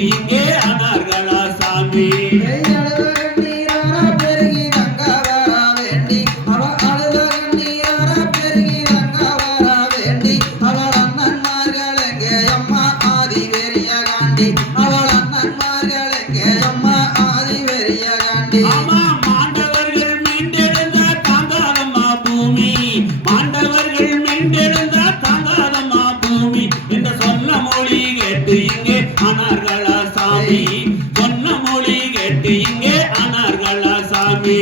இங்கே ஆனார்களா சாமி இங்கே ஆனார்களா சாமி சொன்ன மொழி கேட்டு இங்கே ஆனார்களா சாமி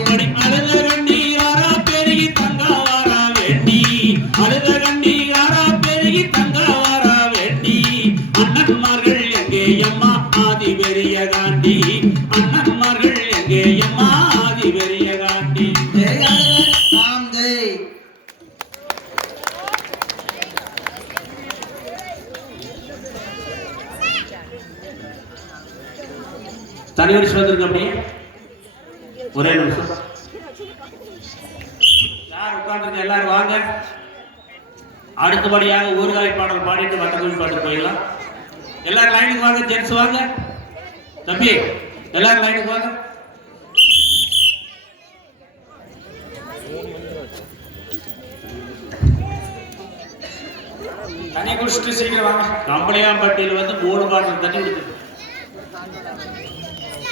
அப்படி அழுத கண்ணீராரா பெருகி தங்க வர வேண்டி அழுத கண்ணீராரா பெருகி தங்க அண்ணன்மார்கள் எங்கே அம்மா ஆதி பெரிய காண்டி அண்ணன்மார்கள் எங்கே அம்மா ஆதி பெரிய காண்டி தனியார் சொல்லிருக்கு அப்படியே ஒரே நிமிஷம் யார் உட்கார்ந்து எல்லாரும் வாங்க அடுத்தபடியாக ஊர்காய் பாடல் பாடிட்டு வட்டக்குழி பாட்டு போயிடலாம் எல்லாரும் லைனுக்கு வாங்க ஜென்ஸ் வாங்க தம்பி எல்லாரும் லைனுக்கு வாங்க தண்ணி குடிச்சிட்டு சீக்கிரம் வாங்க கம்பளியாம்பட்டியில் வந்து 3 பாட்டில் தண்ணி குடிச்சு